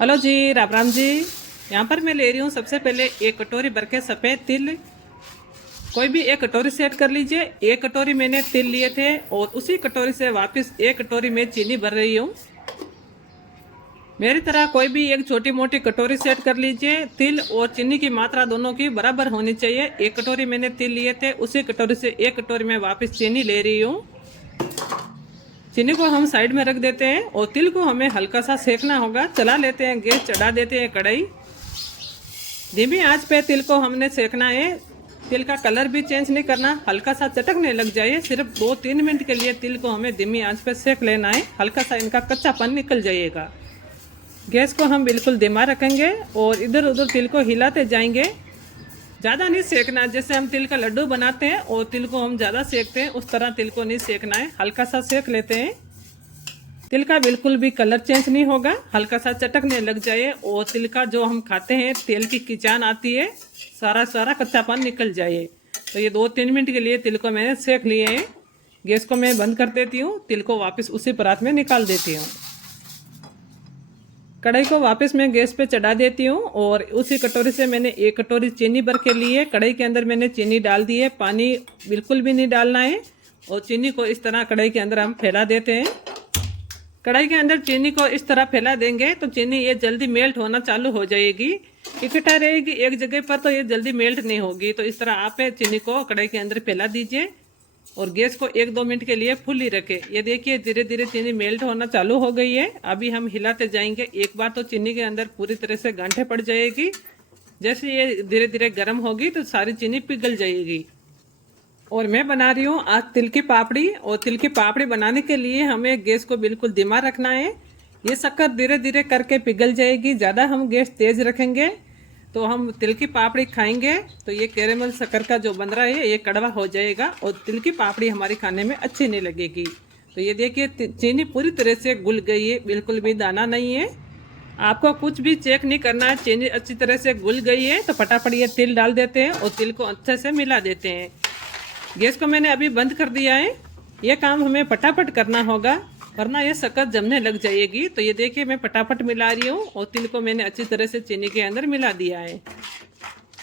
Hello जी, राम राम जी। यहाँ पर मैं ले रही हूँ सबसे पहले एक कटोरी भर के सफ़ेद तिल। कोई भी एक कटोरी सेट कर लीजिए। एक कटोरी मैंने तिल लिए थे और उसी कटोरी से वापस एक कटोरी में चीनी भर रही हूँ। मेरी तरह कोई भी एक छोटी मोटी कटोरी सेट कर लीजिए। तिल और चीनी की मात्रा दोनों की बराबर होनी चाहिए। एक कटोरी मैंने तिल लिए थे, उसी कटोरी से एक कटोरी में वापस चीनी ले रही हूँ। चीनी को हम साइड में रख देते हैं और तिल को हमें हल्का सा सेकना होगा। चला लेते हैं, गैस चढ़ा देते हैं कढ़ाई। धीमी आंच पे तिल को हमने सेकना है। तिल का कलर भी चेंज नहीं करना, हल्का सा चटकने लग जाए। सिर्फ 2-3 मिनट के लिए तिल को हमें धीमी आंच पे सेक लेना है। हल्का सा इनका कच्चापन निकल जाएगा। गैस को हम बिल्कुल धीमा रखेंगे और इधर उधर तिल को हिलाते जाएंगे। ज़्यादा नहीं सेकना, जैसे हम तिल का लड्डू बनाते हैं और तिल को हम ज़्यादा सेकते हैं उस तरह तिल को नहीं सेकना है। हल्का सा सेक लेते हैं। तिल का बिल्कुल भी कलर चेंज नहीं होगा, हल्का सा चटकने लग जाए और तिल का जो हम खाते हैं तेल की किचान आती है, सारा सारा कच्चापन निकल जाए। तो ये 2-3 मिनट के लिए तिल को मैंने सेक लिए हैं। गैस को मैं बंद कर देती हूँ। तिल को वापस उसी परात में निकाल देती हूँ। कढ़ाई को वापस मैं गैस पे चढ़ा देती हूँ और उसी कटोरी से मैंने एक कटोरी चीनी भर के ली है। कढ़ाई के अंदर मैंने चीनी डाल दी है। पानी बिल्कुल भी नहीं डालना है और चीनी को इस तरह कढ़ाई के अंदर हम फैला देते हैं। कढ़ाई के अंदर चीनी को इस तरह फैला देंगे तो चीनी ये जल्दी मेल्ट होना चालू हो जाएगी। इकट्ठा रहेगी एक जगह पर तो ये जल्दी मेल्ट नहीं होगी। तो इस तरह आप चीनी को कढ़ाई के अंदर फैला दीजिए और गैस को 1-2 मिनट के लिए फुल ही रखें। ये देखिए धीरे धीरे चीनी मेल्ट होना चालू हो गई है। अभी हम हिलाते जाएंगे। एक बार तो चीनी के अंदर पूरी तरह से गांठें पड़ जाएगी। जैसे ये धीरे धीरे गर्म होगी तो सारी चीनी पिघल जाएगी। और मैं बना रही हूँ आज तिल की पापड़ी। और तिल की पापड़ी बनाने के लिए हमें गैस को बिल्कुल धीमा रखना है। ये शक्कर धीरे धीरे करके पिघल जाएगी। ज़्यादा हम गैस तेज रखेंगे तो हम तिल की पापड़ी खाएंगे तो ये कैरेमल शक्कर का जो बन रहा है ये कड़वा हो जाएगा और तिल की पापड़ी हमारी खाने में अच्छी नहीं लगेगी। तो ये देखिए चीनी पूरी तरह से घुल गई है, बिल्कुल भी दाना नहीं है। आपको कुछ भी चेक नहीं करना है, चीनी अच्छी तरह से घुल गई है तो फटाफट ये तिल डाल देते हैं और तिल को अच्छे से मिला देते हैं। गैस को मैंने अभी बंद कर दिया है। ये काम हमें फटाफट करना होगा वरना ये शक्कर जमने लग जाएगी। तो ये देखिए मैं फटाफट मिला रही हूँ और तिल को मैंने अच्छी तरह से चीनी के अंदर मिला दिया है।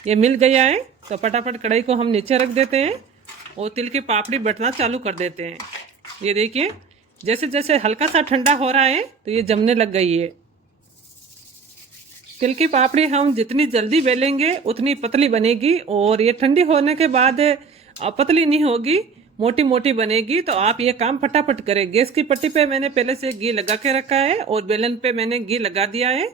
ये मिल गया है तो फटाफट कढ़ाई को हम नीचे रख देते हैं और तिल की पापड़ी बटना चालू कर देते हैं। ये देखिए जैसे जैसे हल्का सा ठंडा हो रहा है तो ये जमने लग गई है। तिल की पापड़ी हम जितनी जल्दी बेलेंगे उतनी पतली बनेगी और ये ठंडी होने के बाद पतली नहीं होगी, मोटी मोटी बनेगी। तो आप ये काम फटाफट करें। गैस की पट्टी पे मैंने पहले से घी लगा के रखा है और बेलन पे मैंने घी लगा दिया है।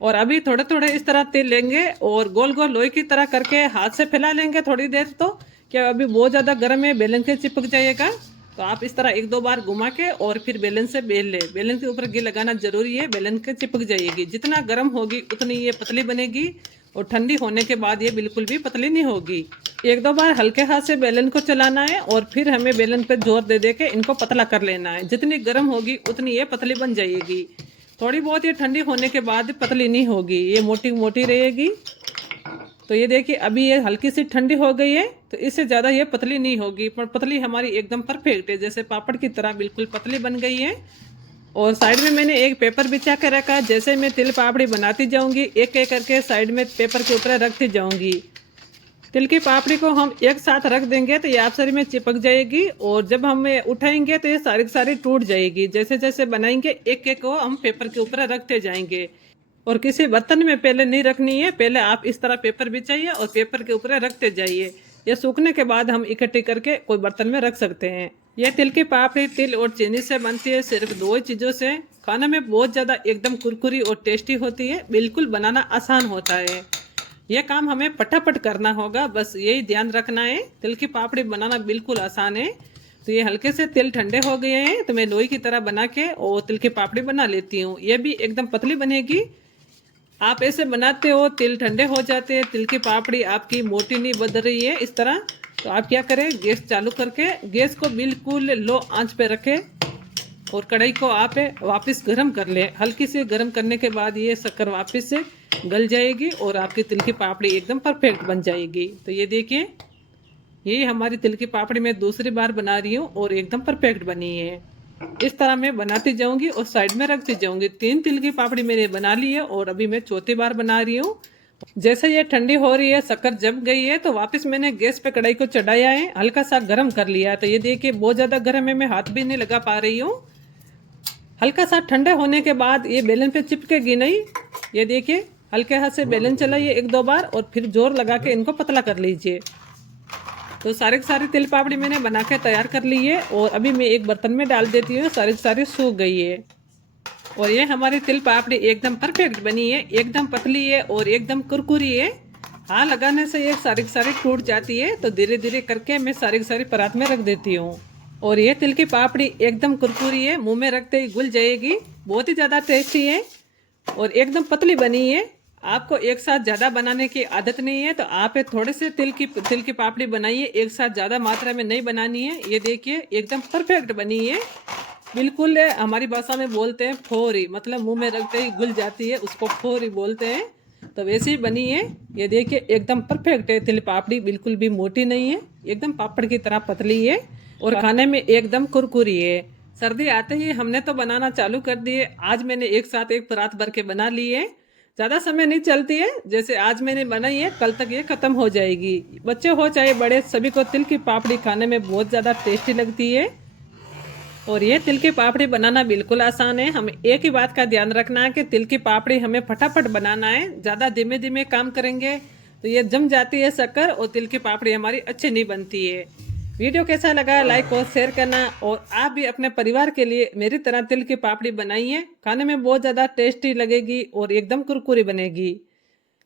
और अभी थोड़े थोड़े इस तरह तेल लेंगे और गोल गोल लोई की तरह करके हाथ से फैला लेंगे थोड़ी देर। तो क्या अभी बहुत ज़्यादा गर्म है, बेलन के चिपक जाएगा। तो आप इस तरह 1-2 बार घुमा के और फिर बेलन से बेल ले। बेलन के ऊपर घी लगाना जरूरी है, बेलन के चिपक जाएगी। जितना गर्म होगी उतनी ये पतली बनेगी और ठंडी होने के बाद ये बिल्कुल भी पतली नहीं होगी। 1-2 बार हल्के हाथ से बेलन को चलाना है और फिर हमें बेलन पे जोर दे दे के इनको पतला कर लेना है। जितनी गर्म होगी उतनी ये पतली बन जाएगी। थोड़ी बहुत ये ठंडी होने के बाद पतली नहीं होगी, ये मोटी मोटी रहेगी। तो ये देखिए अभी ये हल्की सी ठंडी हो गई है तो इससे ज़्यादा ये पतली नहीं होगी। पर पतली हमारी एकदम परफेक्ट है, जैसे पापड़ की तरह बिल्कुल पतली बन गई है। और साइड में मैंने एक पेपर बिछा के रखा है। जैसे मैं तिल पापड़ी बनाती जाऊंगी एक एक करके साइड में पेपर के ऊपर रखती जाऊंगी। तिल की पापड़ी को हम एक साथ रख देंगे तो ये आपसरी में चिपक जाएगी और जब हम उठाएंगे तो ये सारी की सारी टूट जाएगी। जैसे जैसे बनाएंगे एक एक को हम पेपर के ऊपर रखते जाएंगे। और किसी बर्तन में पहले नहीं रखनी है, पहले आप इस तरह पेपर बिछाइए और पेपर के ऊपर रखते जाइए। ये सूखने के बाद हम इकट्ठी करके कोई बर्तन में रख सकते हैं। यह तिल की पापड़ी तिल और चीनी से बनती है, सिर्फ 2 ही चीज़ों से। खाने में बहुत ज़्यादा एकदम कुरकुरी और टेस्टी होती है। बिल्कुल बनाना आसान होता है। यह काम हमें फटाफट करना होगा, बस यही ध्यान रखना है। तिल की पापड़ी बनाना बिल्कुल आसान है। तो ये हल्के से तिल ठंडे हो गए हैं तो मैं लोई की तरह बना के और तिल की पापड़ी बना लेती हूँ। यह भी एकदम पतली बनेगी। आप ऐसे बनाते हो तिल ठंडे हो जाते हैं, तिल की पापड़ी आपकी मोटी नहीं बन रही है इस तरह। तो आप क्या करें, गैस चालू करके गैस को बिल्कुल लो आंच पे रखें और कढ़ाई को आप वापस गर्म कर लें। हल्की से गर्म करने के बाद ये शक्कर वापस से गल जाएगी और आपकी तिल की पापड़ी एकदम परफेक्ट बन जाएगी। तो ये देखिए ये हमारी तिल की पापड़ी मैं दूसरी बार बना रही हूँ और एकदम परफेक्ट बनी है। इस तरह मैं बनाती जाऊंगी और साइड में रखती जाऊंगी। 3 तिल की पापड़ी मैंने बना ली है और अभी मैं चौथी बार बना रही हूँ। जैसे ये ठंडी हो रही है, शक्कर जम गई है, तो वापस मैंने गैस पे कढ़ाई को चढ़ाया है, हल्का सा गर्म कर लिया है। तो ये देखिए बहुत ज़्यादा गर्म है, मैं हाथ भी नहीं लगा पा रही हूँ। हल्का सा ठंडे होने के बाद ये बेलन पे चिपकेगी नहीं। ये देखिए हल्के हाथ से बेलन चलाइए 1-2 बार और फिर जोर लगा के इनको पतला कर लीजिए। तो सारे के सारे तिल पापड़ी मैंने बना के तैयार कर ली है और अभी मैं एक बर्तन में डाल देती हूँ। सारी सारी सूख गई है और ये हमारी तिल पापड़ी एकदम परफेक्ट बनी है, एकदम पतली है और एकदम कुरकुरी है। हाँ लगाने से ये सारी की सारी टूट जाती है, तो धीरे धीरे करके मैं सारी की सारी परात में रख देती हूँ। और ये तिल की पापड़ी एकदम कुरकुरी है, मुंह में रखते ही घुल जाएगी, बहुत ही ज़्यादा टेस्टी है और एकदम पतली बनी है। आपको एक साथ ज़्यादा बनाने की आदत नहीं है, तो आप थोड़े से तिल की पापड़ी बनाइए, एक साथ ज़्यादा मात्रा में नहीं बनानी है। ये देखिए एकदम परफेक्ट बनी है, बिल्कुल हमारी भाषा में बोलते हैं फोरी, मतलब मुंह में रखते ही घुल जाती है, उसको फोरी बोलते हैं। तो वैसे ही बनी है। ये देखिए एकदम परफेक्ट है तिल पापड़ी, बिल्कुल भी मोटी नहीं है, एकदम पापड़ की तरह पतली है और खाने में एकदम कुरकुरी है। सर्दी आते ही हमने तो बनाना चालू कर दिए। आज मैंने एक साथ एक परात भर के बना ली है। ज़्यादा समय नहीं चलती है, जैसे आज मैंने बनाई है कल तक ये ख़त्म हो जाएगी। बच्चे हो चाहे बड़े, सभी को तिल की पापड़ी खाने में बहुत ज़्यादा टेस्टी लगती है। और ये तिल की पापड़ी बनाना बिल्कुल आसान है। हमें एक ही बात का ध्यान रखना है कि तिल की पापड़ी हमें फटाफट बनाना है। ज़्यादा धीमे धीमे काम करेंगे तो ये जम जाती है शक्कर और तिल की पापड़ी हमारी अच्छी नहीं बनती है। वीडियो कैसा लगा लाइक और शेयर करना, और आप भी अपने परिवार के लिए मेरी तरह तिल की पापड़ी बनाइए, खाने में बहुत ज़्यादा टेस्टी लगेगी और एकदम कुरकुरी बनेगी।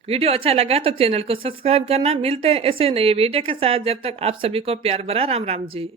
वीडियो अच्छा लगा तो चैनल को सब्सक्राइब करना। मिलते हैं ऐसे नए वीडियो के साथ, जब तक आप सभी को प्यार भरा राम राम जी।